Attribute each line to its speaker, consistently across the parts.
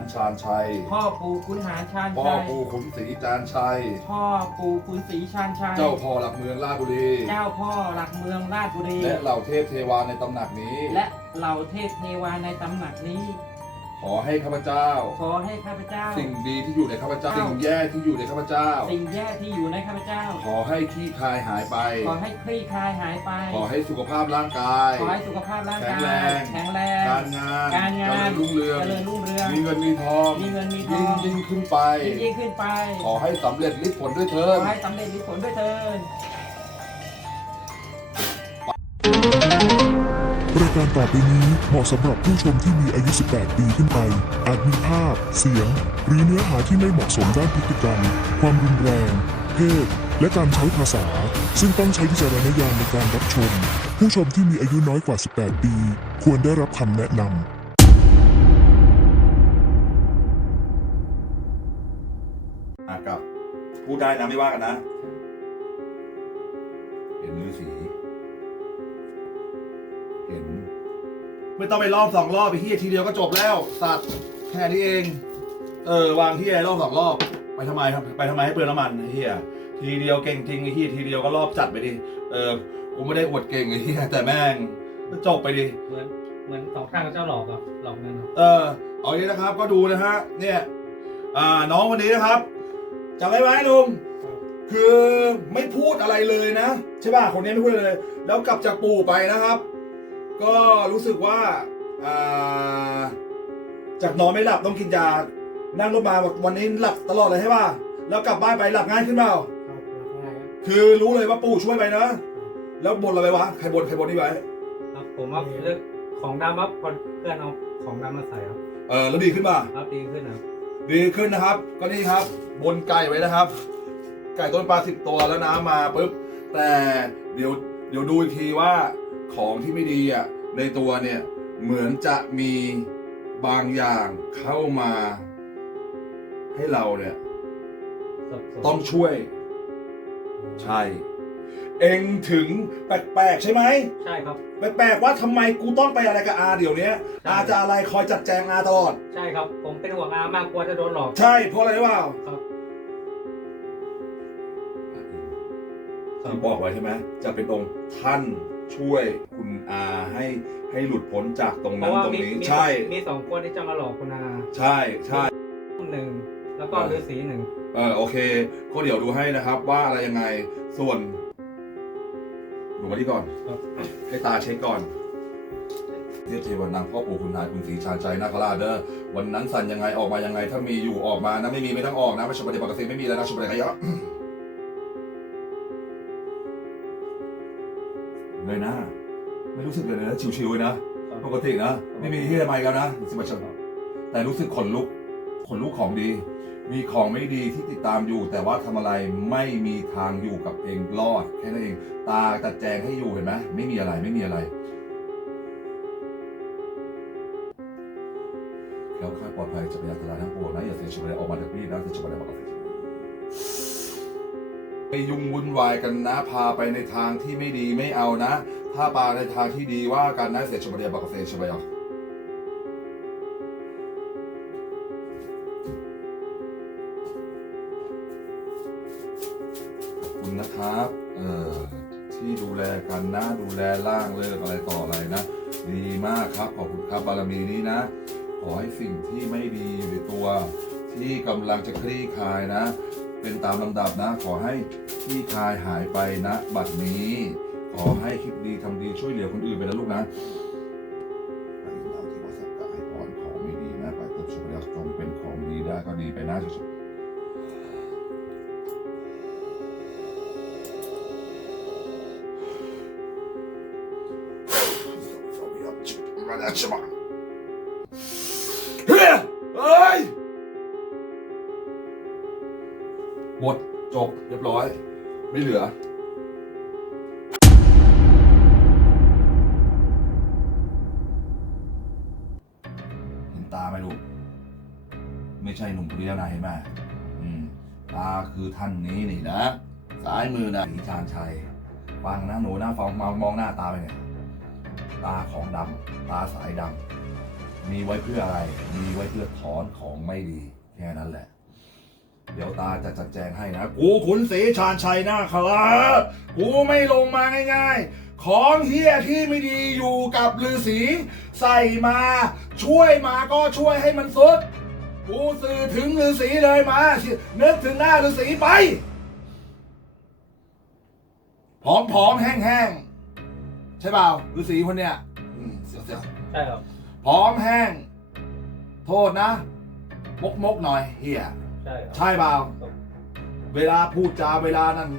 Speaker 1: ารชาญชัย
Speaker 2: พ่อปู่ขุนหารชาญ
Speaker 1: พ่อ
Speaker 2: ชัย
Speaker 1: ปู่ขุนศรีจานชัย
Speaker 2: พ่อปู่ขุนศรีชาญชัย
Speaker 1: เจ้าพ่อหลักเมืองราชบุรี
Speaker 2: เจ้าพ่อหลักเมืองราชบุรี
Speaker 1: และเหล่าเทพเทวาในตำหนักนี้
Speaker 2: และเหล่าเทพเทวาในตำหนักนี้
Speaker 1: ขอให้ข้าพเจ้า
Speaker 2: ขอให้ข้าพเจ้า
Speaker 1: สิ่งดีที่อยู่ในข้าพเจ้า สิ่งแย่ที่อยู่ในข้าพเจ้า
Speaker 2: สิ่งแย่ที่อยู่ในข้าพเจ้า
Speaker 1: ขอให้ขี้คายหายไป
Speaker 2: ขอให้คลี่คลายหายไป
Speaker 1: ขอให้สุขภาพร่างกาย
Speaker 2: ขอให้สุขภาพร่างกาย
Speaker 1: แข็งแรง
Speaker 2: แข็งแรง
Speaker 1: การงาน
Speaker 2: การงาน
Speaker 1: เจริญรุ่งเรือง
Speaker 2: เจริญรุ่งเรื อง
Speaker 1: มีเงินมีทอง
Speaker 2: มีเงินมีทอง
Speaker 1: ยิ่งยิ่งขึ้นไป
Speaker 2: ยิ่งยิ่งขึ้นไป
Speaker 1: ขอให้สำเร็จฤทธิ์ผลด้วยเถิ
Speaker 2: ข
Speaker 1: ด
Speaker 2: อให้สำเร็จฤทธิ์ผลด้วยเถิด
Speaker 3: รายการต่อไปนี้เหมาะสำหรับผู้ชมที่มีอายุ 18 ปีขึ้นไป อาจมีภาพ เสียง หรือเนื้อหาที่ไม่เหมาะสมด้านพฤติกรรม ความรุนแรง เพศ และการใช้ภาษา ซึ่งต้องใช้วิจารณญาณในการรับชม ผู้ชมที่มีอายุน้อยกว่า 18 ปี ควรได้รับคำแนะนำ
Speaker 1: พูดได้นะไม่ว่ากันนะ เห็นฤาษีเห็น ไม่ต้องไปรอบสองรอบไปที่ทีเดียวก็จบแล้วสัตว์แค่นี้เอง เออวางที่ไอ้รอบสองรอบไปทำไมครับไปทำไมให้เปลืองน้ำมันไอ้เหี้ยทีเดียวเก่งจริงไอ้เหี้ยทีเดียวก็รอบจัดไปดิเออกูไม่ได้อวดเก่งไอ้เหี้ยแต่แม่งก็จบไปดิ
Speaker 4: เหมือนเหมือนสองข้างเจ้าหลอกอะหลอกเงินอะ
Speaker 1: เออเอาอย่างนี้นะครับก็ดูนะฮะเนี่ยอ่าน้องวันนี้นะครับ จำได้ไหมลุงคือไม่พูดอะไรเลยนะ ใช่ป่ะคนนี้ไม่พูดเลย แล้วกลับจากปู่ไปนะครับ ก็รู้สึกว่าอ่าจากนอนไม่หลับต้องกินยานั่งรถมาบอกวันนี้หลับตลอดเลยใช่ป่ะแล้วกลับบ้านไปหลับง่ายขึ้นเปล่า
Speaker 4: ครับง่าย
Speaker 1: คือรู้เลยว่าปู่ช่วยไปนะแล้วบนอะไรไปวะใครบนใครบนนี่ไว้
Speaker 4: ครับผมว่าเลือกของดำครับเพื่อนเอาของดำมาใส่ครับ
Speaker 1: เออแล้วดีขึ้นป่ะ
Speaker 4: ครับดีขึ้นครับ
Speaker 1: ดีขึ้นนะครับ ก็นี่ครับบนไก่ไว้นะครับ ไก่ต้นปลาสิบตัวแล้วน้ำมาปุ๊บแต่เดี๋ยวเดี๋ยวดูอีกทีว่าของที่ไม่ดีอะในตัวเนี่ยเหมือนจะมีบางอย่างเข้ามา ให้เราเนี่ย ต้องช่วย ใช่ เองถึงแปลกๆใช่ไหม
Speaker 4: ใช่ครับ
Speaker 1: แปลกๆว่าทำไมกูต้องไปอะไรกับอาเดี๋ยวเนี้ยอาจะอะไรคอยจัดแจงอาตลอด
Speaker 4: ใช่ครับ ผมเป็นห่วงอามากกลัวจะโดนหลอก
Speaker 1: ใช่เพราะอะไรรู้เปล่า
Speaker 4: ครับ
Speaker 1: ที่บอกไว้ใช่ไหมจะเป็นองค์ท่านช่วยคุณอาให้ให้หลุดพ้นจากตรง
Speaker 4: เพ
Speaker 1: นั้น
Speaker 4: ราะว่า
Speaker 1: ตรง
Speaker 4: มี
Speaker 1: นี้
Speaker 4: มี
Speaker 1: ใช่
Speaker 4: มีสองคนที่จะมาหลอกคุณอา
Speaker 1: ใช่ใช่
Speaker 4: หนึ่งแล้วก็
Speaker 1: เออ
Speaker 4: ฤาษีหนึ่ง
Speaker 1: เออโอเค ก็เดี๋ยวดูให้นะครับว่าอะไรยังไงส่วนดู มาที่ก่อน
Speaker 4: ครับ
Speaker 1: ให้ตาเช็คก่อนเทพเทวันนางพ่อปู่คุณนายคุณศรีชาญใจนาคราชเด้อวันนั้นสั่นยังไงออกมายังไง ถ้ามีอยู่ออกมานะไม่มีไม่ต้องออกนะไม่ชมประเดี๋ยวปกติไม่มีแล้วนะชมประเดี๋ยวขยะเลยนะ ไม่รู้สึกเลยนะชิวๆเลยนะปกตินะ ไม่มีที่อะไรกันนะสิมาชนแต่รู้สึกขนลุกขนลุกของดี มีของไม่ดีที่ติดตามอยู่ แต่ว่าทำอะไรไม่มีทางอยู่กับเองรอดแค่นั้นเอง ตาจัดแจงให้อยู่เห็นไหมไม่มีอะไรไม่มีอะไรแล้วค่าปลอดภัยจะพยานตรายทั้งปวงนะอย่าเสียชีวิตออกมาจากพี่นะเสียชีวิตบอกกับเสียงไปยุ่งวุ่นวายกันนะพาไปในทางที่ไม่ดีไม่เอานะ ถ้าปาในทางที่ดีว่ากันนะเสียชีวิตบอกกับเสียชีวิต ครับบารมีนี้นะ ขอให้สิ่งที่ไม่ดีอยู่ในตัว ที่กำลังจะคลี่คลายนะ เป็นตามลำดับนะ ขอให้คลี่คลายหายไปนะบัดนี้ ขอให้คิดดีทำดีช่วยเหลือคนอื่นไปนะลูกนะไปตามที่ว่าสักกะให้พรของไม่ดีนะไปเติบโตแล้วจงเป็นของดีได้ก็ดีไปนะ หมดจบเรียบร้อย ไม่เหลือเห็นตาไหมลูก ไม่ใช่หนุ่มคนนี้แล้วนะเห็นไหมอืมตาคือท่านนี้นี่นะซ้ายมือนะสีชาญชัยฟังนะหนูหนะฟังมองมองหน้าตาไปเนี่ย ตาของดำตาสายดำมมีไว้เพื่ออะไร มีไว้เพื่อถอนของไม่ดี แค่นั้นแหละ เดี๋ยวตาจะจัดแจงให้นะ กูขุนศรีชาญชัยนาคราชกูไม่ลงมาง่ายๆ ของเฮียที่ไม่ดีอยู่กับฤาษีใส่มา ช่วยมาก็ช่วยให้มันสุด กูสื่อถึงฤาษีเลยมา นึกถึงหน้าฤาษีไปผอมๆแห้งๆ ใช่เปล่าฤาษีคนเนี้ยอืมเสียวๆ
Speaker 4: ใช่ครับ
Speaker 1: พร้อมแห้ง โทษนะ มกมกๆหน่อยเฮีย
Speaker 4: ใช่ครับ
Speaker 1: ใช่เปล่า
Speaker 4: ครับ
Speaker 1: เวลาพูดจาเวลานั้น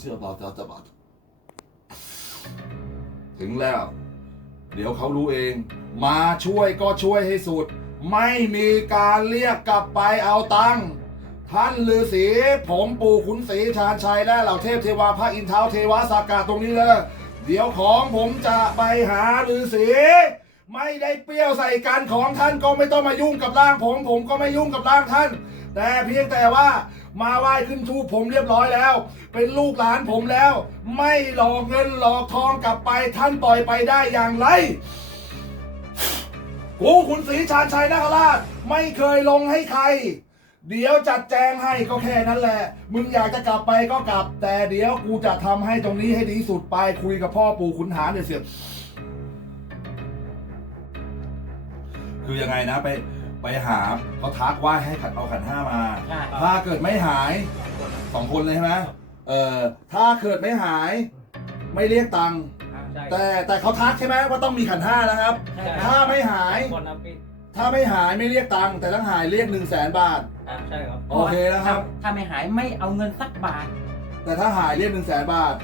Speaker 1: เชื่อเปล่าจะจะบาถึงแล้ว เดี๋ยวเขารู้เอง มาช่วยก็ช่วยให้สุด ไม่มีการเรียกกลับไปเอาตังค์ท่านฤาษีผมปู่ขุนศรีชาญชัยและเหล่าเทพเทวาพระอินทร์เท้าเทวาสากาตรงนี้เลยเดี๋ยวของผมจะไปหาฤาษี ไม่ได้เปรี้ยวใส่กันของท่านก็ไม่ต้องมายุ่งกับร่างผม ผมก็ไม่ยุ่งกับร่างท่าน แต่เพียงแต่ว่ามาไหว้ขึ้นทูปผมเรียบร้อยแล้ว เป็นลูกหลานผมแล้ว ไม่หลอกเงินหลอกทองกลับไปท่านปล่อยไปได้อย่างไรกูขุนศรีชาญชัยนาคราชไม่เคยลงให้ใคร เดี๋ยวจัดแจงให้ก็แค่นั้นแหละ มึงอยากจะกลับไปก็กลับ แต่เดี๋ยวกูจะทำให้ตรงนี้ให้ดีสุดไปคุยกับพ่อปู่ขุนหารเนี่ยเสีย คือยังไงนะไปไปหาเขาทักว่าให้ขัดเอาขันห้ามา
Speaker 2: ใช่
Speaker 1: ถ้าเกิดไม่หายสองคนเลยใช่ไหมเออถ้าเกิดไม่หายไม่เรียกตังค์
Speaker 4: ใช่
Speaker 1: แต่แต่เขาทักใช่ไหมว่าต้องมีขันห้านะครับ
Speaker 2: ใช่
Speaker 1: ถ้าไม่หาย
Speaker 4: คนน้ำปิด
Speaker 1: ถ้าไม่หายไม่เรียกตังค์แต่ต้องหายเรียกหนึ่งแสนบาท
Speaker 4: ใช่ครับ
Speaker 1: โอเคนะครับ
Speaker 2: ถ้าไม่หายไม่เอาเงินสักบาท
Speaker 1: แต่ถ้าหายเรียกหนึ่งแสนบาท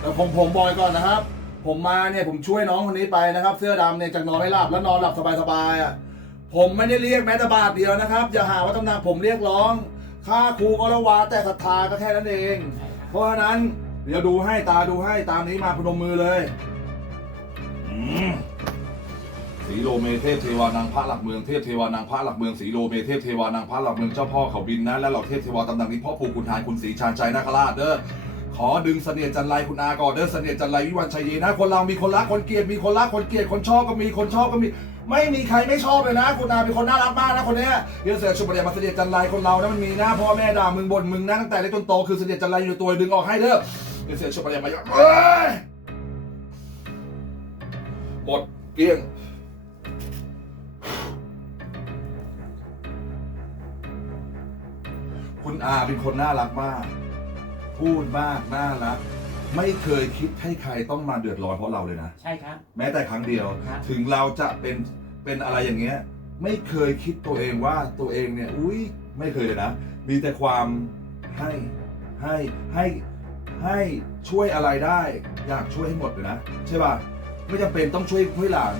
Speaker 1: แต่ผมผมบอยก่อนนะครับ ผมมาเนี่ยผมช่วยน้องคนนี้ไปนะครับ เสื้อดำเนี่ยจากนอนไม่หลับแล้วนอนหลับสบายๆอะผมไม่ได้เรียกแม้แต่บาทเดียวนะครับ อย่าหาว่าตำนานผมเรียกร้อง ค่าครูก็ละวาแต่ศรัทธาก็แค่นั้นเอง เพราะฉะนั้นเดี๋ยวดูให้ตาดูให้ตามนี้มาพนมมือเลยสีโลเมเทพเทวานางพระหลักเมืองเทพเทวานางพระหลักเมืองสีโลเมเทพเทวานางพระหลักเมืองเจ้าพ่อเขาบินนะและเหล่าเทพเทวาตำหนักนี้พ่อปู่คุณทานคุณศรีชาญชัยนาคราชเด้อ ขอดึงเสน่ห์จันไรคุณอาก่อนเด้อเสน่ห์จันไรวิวันชัยเยนะ คนเรามีคนรักคนเกลียดมีคนรักคนเกลียดคนชอบก็มีคนชอบก็มี ไม่มีใครไม่ชอบเลยนะ คุณอาเป็นคนน่ารักมากนะคนเนี้ยเดี๋ยวเสือชุบเรียมาเสน่ห์จันไรคนเรานะมันมีนะพ่อแม่ด่ามึงบ่นมึงนะตั้งแต่เล็กจนโตคือเสน่ห์จันไรอยู่ตัวดึงออกให้เด้อเดี๋ยวเสือชุบเรียมาเยอะหมดเกลี้ยงคุณอาเป็นคนน่ารักมาก พูดมากน่ารักไม่เคยคิดให้ใครต้องมาเดือดร้อนเพราะเราเลยนะ
Speaker 2: ใช่ครับ
Speaker 1: แม้แต่ครั้งเดียว
Speaker 2: ครับ
Speaker 1: ถึงเราจะเป็นเป็นอะไรอย่างเงี้ย ไม่เคยคิดตัวเองว่าตัวเองเนี่ย อุ้ยไม่เคยเลยนะ มีแต่ความให้ให้ให้ให้ช่วยอะไรได้ อยากช่วยให้หมดเลยนะ ใช่ป่ะ ไม่จำเป็นต้องช่วยช่วยหลาน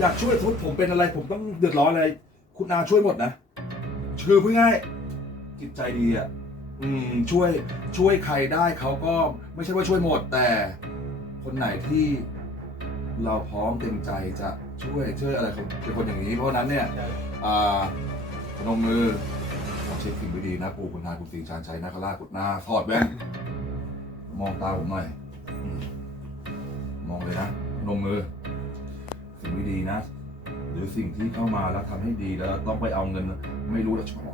Speaker 1: อยากช่วยทุกผมเป็นอะไร ผมต้องเดือดร้อนอะไร คุณอาช่วยหมดนะ คือพูดง่ายจิตใจดีอะ อืมช่วยช่วยใครได้เขาก็ไม่ใช่ว่าช่วยหมดแต่คนไหนที่เราพร้อมเต็มใจจะช่วยช่วยอะไรเขาเป็นคนอย่างนี้ เพราะฉะนั้นเนี่ย
Speaker 4: ใช่
Speaker 1: อ่าพนมมือขอเช็คสิ่งไม่ดีนะปู่คุณทานคุณสิงห์ชาญชัยนาคราชกุดนาถอดแว่นมองตาผมหน่อยอืมมองเลยนะพนมมือ สิ่งไม่ดีนะ หรือสิ่งที่เข้ามาแล้วทำให้ดีแล้วต้องไปเอาเงิน ไม่รู้ละช่ว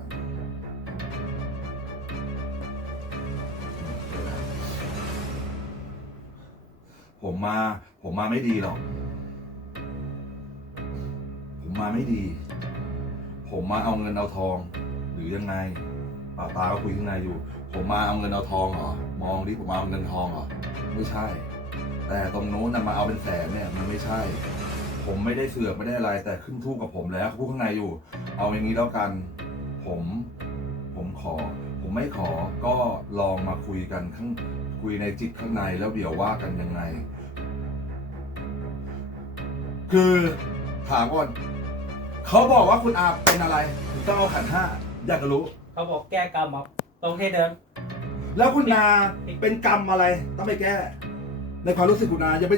Speaker 1: ผมมา ผมมาไม่ดีหรอก ผมมาไม่ดี ผมมาเอาเงินเอาทอง หรือยังไงป่าตาก็คุยข้างในอยู่ ผมมาเอาเงินเอาทองเหรอ มองดิผมมาเอาเงินทองเหรอ ไม่ใช่ แต่ตรงโน้นนะมาเอาเป็นแสนเนี่ยมันไม่ใช่ ผมไม่ได้เสือกไม่ได้อะไร แต่ขึ้นทู่กับผมแล้วพูดข้างในอยู่ เอาอย่างนี้แล้วกัน ผม ผมขอ ไม่ขอก็ลองมาคุยกันข้างคุยในจิตข้างในแล้วเดี๋ยวว่ากันยังไง คือถามก่อนเขาบอกว่าคุณอาเป็นอะไรถึงต้องเอาขันห้าอยากจะรู้
Speaker 4: เขาบอกแก้กรรมครับตรงที่เดิม
Speaker 1: แล้วคุณนาเป็นกรรมอะไรต้องไปแก้ ในความรู้สึกคุณนาอย่าไป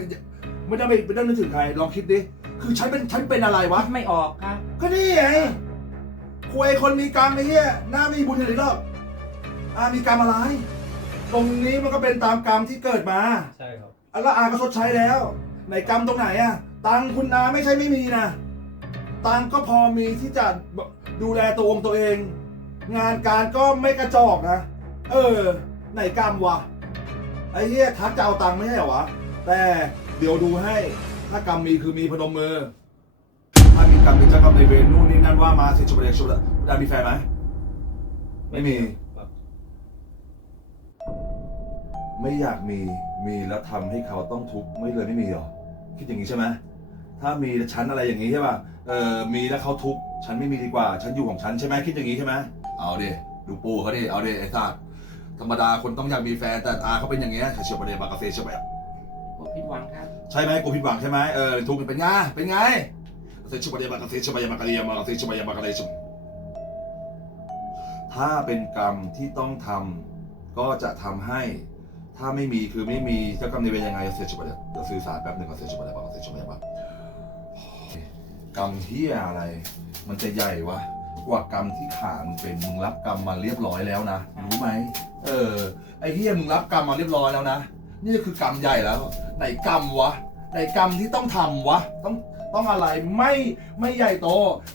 Speaker 1: ไม่ต้องไปไม่ต้องนึกถึงใครลองคิดดิคือฉันเป็นฉันเป็นอะไรวะ
Speaker 2: ไม่ออกครับ
Speaker 1: ก็นี่ไงควยคนมีกรรมไอ้เหี้ยหน้ามีบุญหรือรอบ อามีกรรมอะไร ตรงนี้มันก็เป็นตามกรรมที่เกิดมา
Speaker 4: ใช่ครับ
Speaker 1: อัลลอฮ์อาก็ชดใช้แล้วไหนกรรมตรงไหนอะตังค์คุณนาไม่ใช่ไม่มีนะ ตังค์ก็พอมีที่จะดูแลตัวองค์ตัวเอง งานการก็ไม่กระจอกนะ เออ ไหนกรรมวะ ไอ้เหี้ยทักจะเอาตังค์ไม่ใช่เหรอวะ แต่เดี๋ยวดูให้ ถ้ากรรมมีคือมีพนมมือ ถ้ามีกรรมเป็นเจ้ากรรมในายเวรนู่นนี่นั่นว่ามาเสร็จจบเลยจบเลยดามีแฟนไหม ไม่มี ไม่อยากมีมีแล้วทำให้เขาต้องทุกข์ไม่เลยไม่มีหรอคิดอย่างนี้ใช่ไหมถ้ามีแล้วฉันอะไรอย่างนี้ใช่ป่ะเออมีแล้วเขาทุกข์ฉันไม่มีดีกว่า ฉันอยู่ของฉันใช่ไหมคิดอย่างนี้ใช่ไหมเอาดิดูปูเขาดิเอาดิไอ้สัตว์ธรรมดาคนต้องอยากมีแฟนแต่อาเขาเป็นอย่างเงี้ยเฉียบประเดี๋ยวปากกาเฟ่ใช่ไหม
Speaker 2: ผมผิดหวังครับ
Speaker 1: ใช่ไหมกูผิดหวังใช่ไหมเออทุกข์เป็นไงเป็นไงเซ็ชบะเดียบากาเซ็ชบะยามากาเดียมาเซ็ชบะยามากาเดชถ้าเป็นกรรมที่ต้องทำก็จะทำให้ ถ้าไม่มีคือไม่มีเจ้ากรรมในายเวรยังไงเซ็ชบะเดียเดี๋ยวสื่อสารแป๊บหนึ่งกับเซ็ชบะเดียบากาเซ็ชบะยามากรรมเฮียอะไร มันจะใหญ่วะกว่ากรรมที่ขามึงเป็นมึงรับกรรมมาเรียบร้อยแล้วนะรู้ไหมเออไอ้เฮียมึงรับกรรมมาเรียบร้อยแล้วนะนี่คือกรรมใหญ่แล้วไหนกรรมวะไหนกรรมที่ต้องทำวะต้องต้องอะไรไม่ไม่ใหญ่โต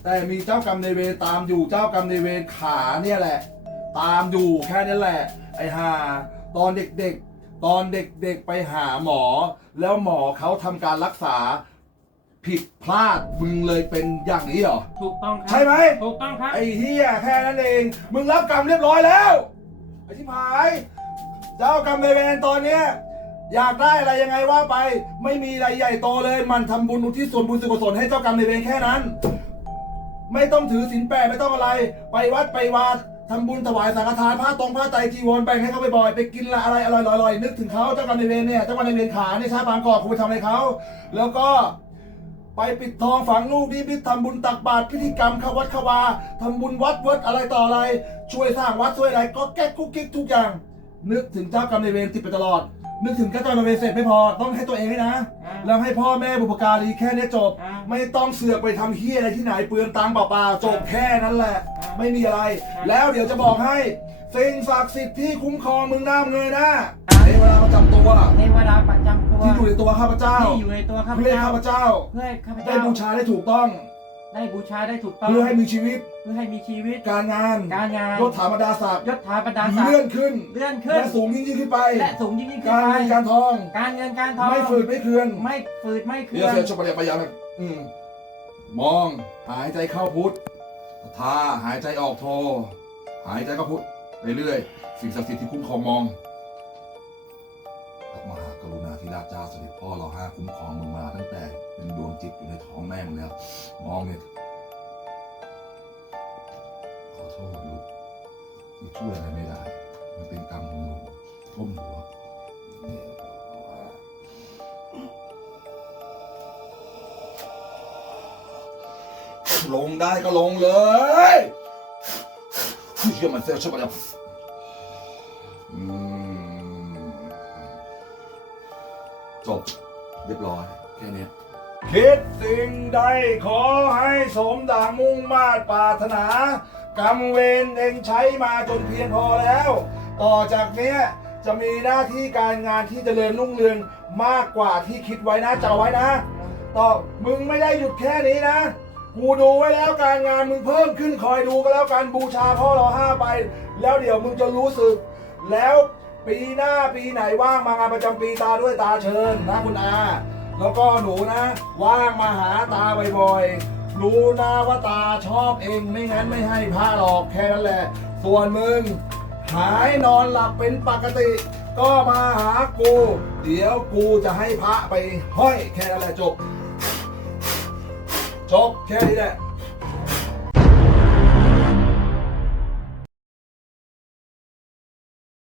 Speaker 1: แต่มีเจ้ากรรมในเวรตามอยู่เจ้ากรรมในเวรขาเนี่ยแหละ ตามอยู่แค่นั้นแหละ ไอ้ห่าตอนเด็กๆ ตอนเด็กๆไปหาหมอ แล้วหมอเขาทำการรักษา ผิดพลาดมึงเลยเป็นอย่างนี้เหรอ
Speaker 2: ถูกต้องครั
Speaker 1: ใช่ไหม
Speaker 2: ถูกต้องครับ
Speaker 1: ไอ้เฮียแค่นั้นเอง มึงรับกรรมเรียบร้อยแล้วไอ้ที่ผาย เจ้ากรรมในายเวรตอนเนี้ยอยากได้อะไรยังไงว่าไป ไม่มีอะไรใหญ่โตเลย มันทำบุญอุทิศส่วนบุญส่วนกุศลให้เจ้ากรรมในายเวรแค่นั้น ไม่ต้องถือศีลแปดไม่ต้องอะไร ไปวัดไปวา ทำบุญถวายสังฆทานผ้าตรงผ้าไตรจีวรแบ่งให้เขาไปบ่อยๆไปกินละอะไรอร่อยๆนึกถึงเขาเจ้ากรรมในายเวรเนี่ยเจ้ากรรมในายเวรขาเนี่ยชาบางกอกคุณไปทำอะไรเขาแล้วก็ไปปิดทองฝังลูกนิมิตทำบุญตักบาตรพิธีกรรมเข้าวัดเข้าวาทำบุญวัดเวิร์ดอะไรต่ออะไร ช่วยสร้างวัดช่วยอะไรก็แก้กุ๊กกิ๊กทุกอย่าง นึกถึงเจ้ากรรมนายเวรติดไปตลอด นึกถึงเจ้ากรรมนายเวรเสร็จไม่พอต้องให้ตัวเองด้วยนะ
Speaker 2: อ่า
Speaker 1: แล้วให้พ่อแม่บุพการีแค่เนี้ยจบ
Speaker 2: อ่า
Speaker 1: ไม่ต้องเสือกไปทำเฮียอะไรที่ไหนเปลืองตังค์เปล่าๆจบแค่นั้นแหละ
Speaker 2: อ่า
Speaker 1: ไม่มีอะไร
Speaker 2: อ่า
Speaker 1: แล้วเดี๋ยวจะบอกให้สิ่งศักดิ์สิทธิ์ที่คุ้มครองมึงน้ำเงยนะเทวดาประจำตัว
Speaker 2: เทวดาประจำตัว
Speaker 1: ที่อยู่ในตัวข้าพเจ้า
Speaker 2: ที่อยู่ในตัวข้าพ
Speaker 1: เพื่อให้
Speaker 2: เจ้า
Speaker 1: ข้าพเจ้า
Speaker 2: เพื่อให้ข้าพ
Speaker 1: ได้
Speaker 2: เจ้า
Speaker 1: บูชาได้ถูกต้อง
Speaker 2: ได้บูชาได้ถูกต้อง
Speaker 1: เพื่อให้มีชีวิต
Speaker 2: เพื่อให้มีชีวิต
Speaker 1: การงาน
Speaker 2: การงาน
Speaker 1: ยศถาบรรดาศักดิ์
Speaker 2: ยศถาบรรดาศัก
Speaker 1: เลื่อน
Speaker 2: ดิ์
Speaker 1: ขึ้น
Speaker 2: เลื่อนขึ้น
Speaker 1: และสูงยิ่งยิ่งขึ้นไป
Speaker 2: และสูงยิ่งยิ่งขึ้น
Speaker 1: การ
Speaker 2: ไป
Speaker 1: เงินการทอง
Speaker 2: การเงินการทอง
Speaker 1: ไม่ฝืดไม่เคือง
Speaker 2: ไม่ฝืดไม่เคื
Speaker 1: เดี๋ยว
Speaker 2: อง
Speaker 1: เสียชมประเดี๋ยวไปยังอืมมองหายใจเข้าพุทธทาหายใจออกโท หายใจเข้าพุทธไปเรื่อยสิ่งศักดิ์สิทธิ์ที่คุ้มครองมองาธิราชเจ้าสด็จพ่อเราห้าคุ้มครองมึงมาตั้งแต่เป็นดวงจิตอยู่ในท้องแม่มึงแล้วมองเนี่ยขอโทษลูกที่ช่วยอะไรไม่ได้ มันเป็นกรรมของหนูก้มหัวลงได้ก็ลงเลยเชื่อมันเซลชอบอะไร ดสิ่งใดขอให้สมดังมุ่งมาตรปรารถนากรรมเวรเองใช้มาจนเพียงพอแล้ว ต่อจากเนี้ยจะมีหน้าที่การงานที่เจริญรุ่งเรืองมากกว่าที่คิดไว้นะจำไว้นะ ต่อมึงไม่ได้หยุดแค่นี้นะ กูดูไว้แล้วการงานมึงเพิ่มขึ้นคอยดูก็แล้วกันบูชาพ่อเราห้าไป แล้วเดี๋ยวมึงจะรู้สึก แล้วปีหน้าปีไหนว่างมางานประจำปีตาด้วยตาเชิญนะคุณอา แล้วก็หนูนะ ว่างมาหาตาบ่อยๆ รู้นะว่าตาชอบเองไม่งั้นไม่ให้ผ้าหรอกแค่นั้นแหละ ส่วนมึง หายนอนหลับเป็นปกติ ก็มาหากู เดี๋ยวกูจะให้พระไปห้อยแค่นั้นแหละจบ จบแค่นี้แหละ